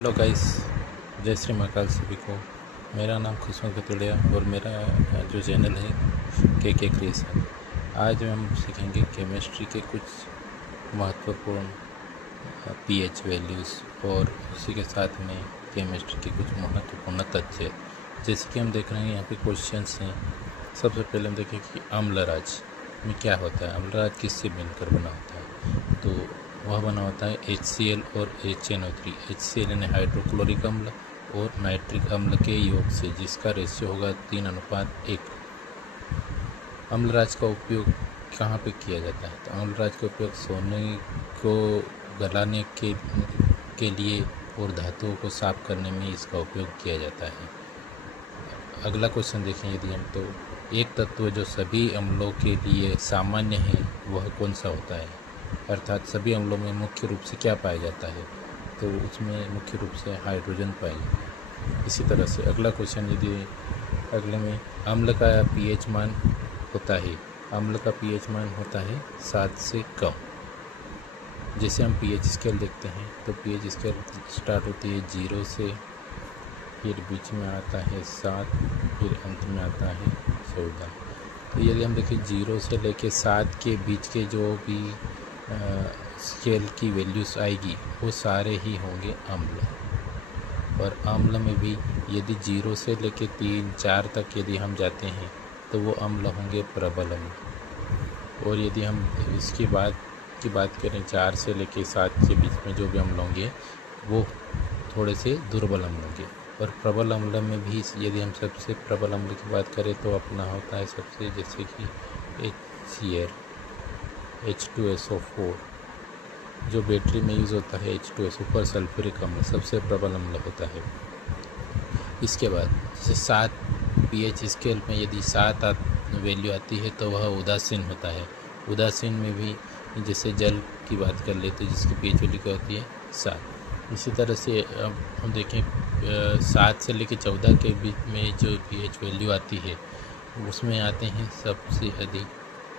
Hello guys, जय श्री महाकाल सभी को। मेरा नाम खुशबू कतड़िया और मेरा जो चैनल है के क्रिएशन। आज हम सीखेंगे केमिस्ट्री के कुछ महत्वपूर्ण पीएच वैल्यूज़ और उसी के साथ में केमिस्ट्री के कुछ महत्वपूर्ण तथ्य। जैसे कि हम देख रहे हैं यहाँ पे क्वेश्चंस हैं। सबसे पहले हम देखें कि अम्लराज में क्या होता है। अम्लराज किससे मिलकर बना होता है? तो वह बना होता है HCl और HNO3। HCl यानी हाइड्रोक्लोरिक अम्ल और नाइट्रिक अम्ल के योग से, जिसका रेशियो होगा 3:1। अम्लराज का उपयोग कहाँ पे किया जाता है? तो अम्लराज का उपयोग सोने को गलाने के लिए और धातुओं को साफ करने में इसका उपयोग किया जाता है। अगला क्वेश्चन देखें यदि हम, तो एक तत्व जो सभी अम्लों के लिए सामान्य है वह कौन सा होता है? अर्थात सभी अम्लों में मुख्य रूप से क्या पाया जाता है? तो उसमें मुख्य रूप से हाइड्रोजन पाया जाता है। इसी तरह से अगला क्वेश्चन यदि अगले में, अम्ल का पीएच मान होता है, अम्ल का पीएच मान होता है 7 से कम। जैसे हम पीएच स्केल देखते हैं तो पीएच स्केल स्टार्ट होती है 0 से, फिर बीच में आता है 7, फिर अंत में आता है 14। तो यदि हम देखें 0 से लेके 7 के बीच के जो भी स्केल की वैल्यूज़ आएगी वो सारे ही होंगे अम्ल। और अम्ल में भी यदि 0 से लेके 3, 4 तक यदि हम जाते हैं तो वो अम्ल होंगे प्रबल अम्ल। और यदि हम इसकी बात करें 4 से लेके 7 के बीच में जो भी अम्ल होंगे वो थोड़े से दुर्बल अम्ल होंगे। और प्रबल अम्ल में भी यदि हम सबसे प्रबल अम्ल की बात करें तो अपना होता है सबसे, जैसे कि HCl, H2SO4 जो बैटरी में यूज़ होता है, H2SO सुपर सल्फ्यूरिक अम्ल सबसे प्रबल अम्ल होता है। इसके बाद जैसे 7 पीएच स्केल में यदि 7 वैल्यू आती है तो वह उदासीन होता है। उदासीन में भी जैसे जल की बात कर ले तो जिसकी पीएच वैल्यू क्या होती है 7। इसी तरह से अब हम देखें 7 से लेकर 14 के बीच में जो पीएच वैल्यू आती है उसमें आते हैं सबसे अधिक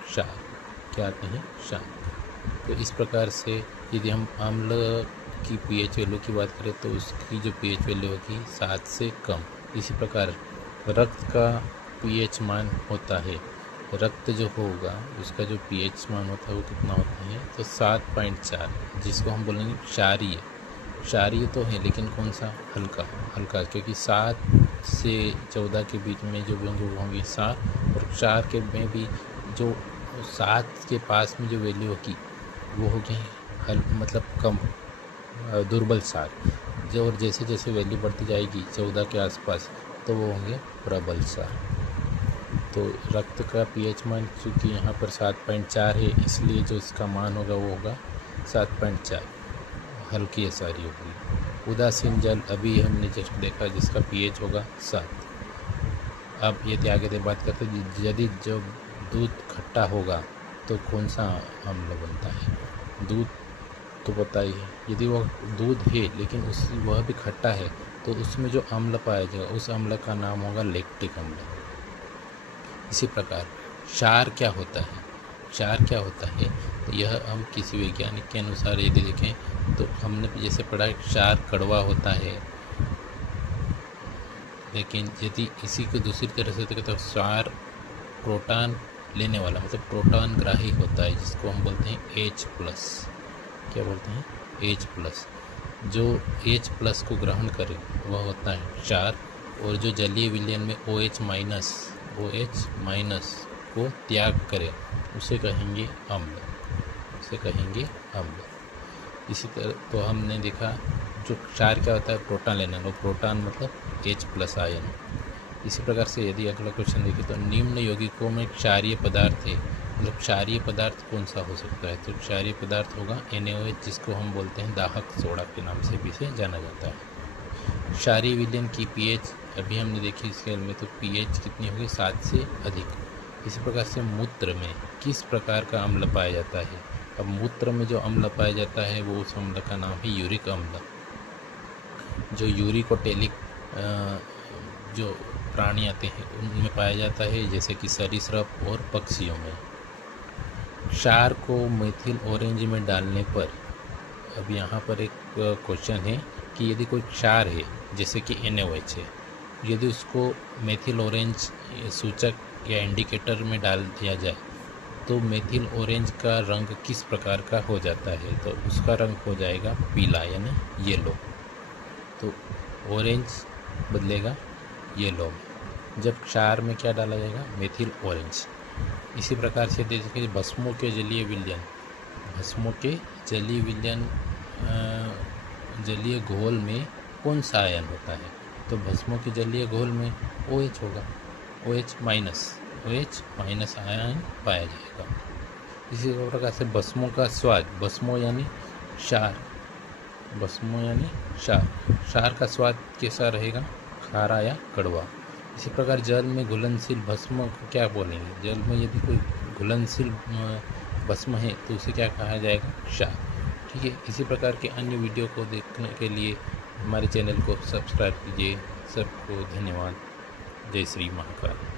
क्षार। क्या आते हैं? क्षार। तो इस प्रकार से यदि हम अम्ल की पीएच वैल्यू की बात करें तो उसकी जो पीएच वैल्यू होगी 7 से कम। इसी प्रकार रक्त का पीएच मान होता है, रक्त जो होगा उसका जो पीएच मान होता है वो कितना होता है? तो 7.4, जिसको हम बोलेंगे क्षारीय। क्षारीय तो है लेकिन कौन सा? हल्का, क्योंकि 7 से 14 के बीच में जो भी होंगे वो होंगे 7, और क्षार के में भी जो 7 के पास में जो वैल्यू होगी वो होगी मतलब कम, दुर्बल क्षार। जो और जैसे जैसे वैल्यू बढ़ती जाएगी 14 के आसपास तो वो होंगे प्रबल क्षार। तो रक्त का पीएच मान चूँकि यहाँ पर 7.4 है इसलिए जो इसका मान होगा वो होगा 7.4, हल्की क्षारीय होगी। उदासीन जल अभी हमने जस्ट देखा जिसका पीएच होगा 7। अब यदि आगे बात करते हैं यदि जो दूध खट्टा होगा तो कौन सा अम्ल बनता है? दूध तो पता ही है, यदि वह दूध है लेकिन वह भी खट्टा है तो उसमें जो अम्ल पाया जाएगा उस अम्ल का नाम होगा लैक्टिक अम्ल। इसी प्रकार क्षार क्या होता है? क्षार क्या होता है तो यह हम किसी वैज्ञानिक के अनुसार यदि देखें तो हमने जैसे पढ़ा है क्षार कड़वा होता है, लेकिन यदि इसी को दूसरी तरह से देखें तो क्षार प्रोटॉन लेने वाला मतलब प्रोटॉन ग्राही होता है, जिसको हम बोलते हैं H+। क्या बोलते हैं? H+। जो H+ को ग्रहण करे वह होता है क्षार, और जो जलीय विलयन में OH- को त्याग करे उसे कहेंगे अम्ल। इसी तरह तो हमने देखा जो क्षार क्या होता है, प्रोटॉन लेना, वो प्रोटॉन मतलब H+ आयन। इसी प्रकार से यदि अगला क्वेश्चन देखें तो निम्न यौगिकों में क्षारीय पदार्थ है, मतलब क्षारीय पदार्थ कौन सा हो सकता है? तो क्षारीय पदार्थ होगा NaOH, जिसको हम बोलते हैं दाहक सोडा के नाम से भी इसे जाना जाता है। क्षारीय विलयन की पीएच अभी हमने देखी स्केल में, तो पीएच कितनी होगी? 7 से अधिक। इसी प्रकार से मूत्र में किस प्रकार का अम्ल पाया जाता है? अब मूत्र में जो अम्ल पाया जाता है वो उस अम्ल का नाम है यूरिक अम्ल। जो यूरिकोटेलिक जो प्राणी आते हैं उनमें पाया जाता है, जैसे कि सरीसृप और पक्षियों में। क्षार को मेथिल ऑरेंज में डालने पर, अब यहाँ पर एक क्वेश्चन है कि यदि कोई क्षार है जैसे कि NaOH है, यदि उसको मेथिल ऑरेंज सूचक या इंडिकेटर में डाल दिया जाए तो मेथिल ऑरेंज का रंग किस प्रकार का हो जाता है, तो उसका रंग हो जाएगा पीला यानी येलो। तो ऑरेंज बदलेगा येलो में जब क्षार में क्या डाला जाएगा, मेथिल ऑरेंज। इसी प्रकार से देखिए भस्मों के जलीय विलयन, भस्मों के जलीय विलयन जलीय घोल में कौन सा आयन होता है, तो भस्मों के जलीय घोल में OH होगा, OH माइनस आयन पाया जाएगा। इसी प्रकार से भस्मों का स्वाद, भस्मों यानी क्षार, भस्मों यानी क्षार, क्षार का स्वाद कैसा रहेगा, खारा या कड़वा। इसी प्रकार जल में घुलनशील भस्म को क्या बोलेंगे, जल में यदि कोई घुलनशील भस्म है तो उसे क्या कहा जाएगा, क्षार। ठीक है, इसी प्रकार के अन्य वीडियो को देखने के लिए हमारे चैनल को सब्सक्राइब कीजिए। सबको धन्यवाद। जय श्री महाकाल।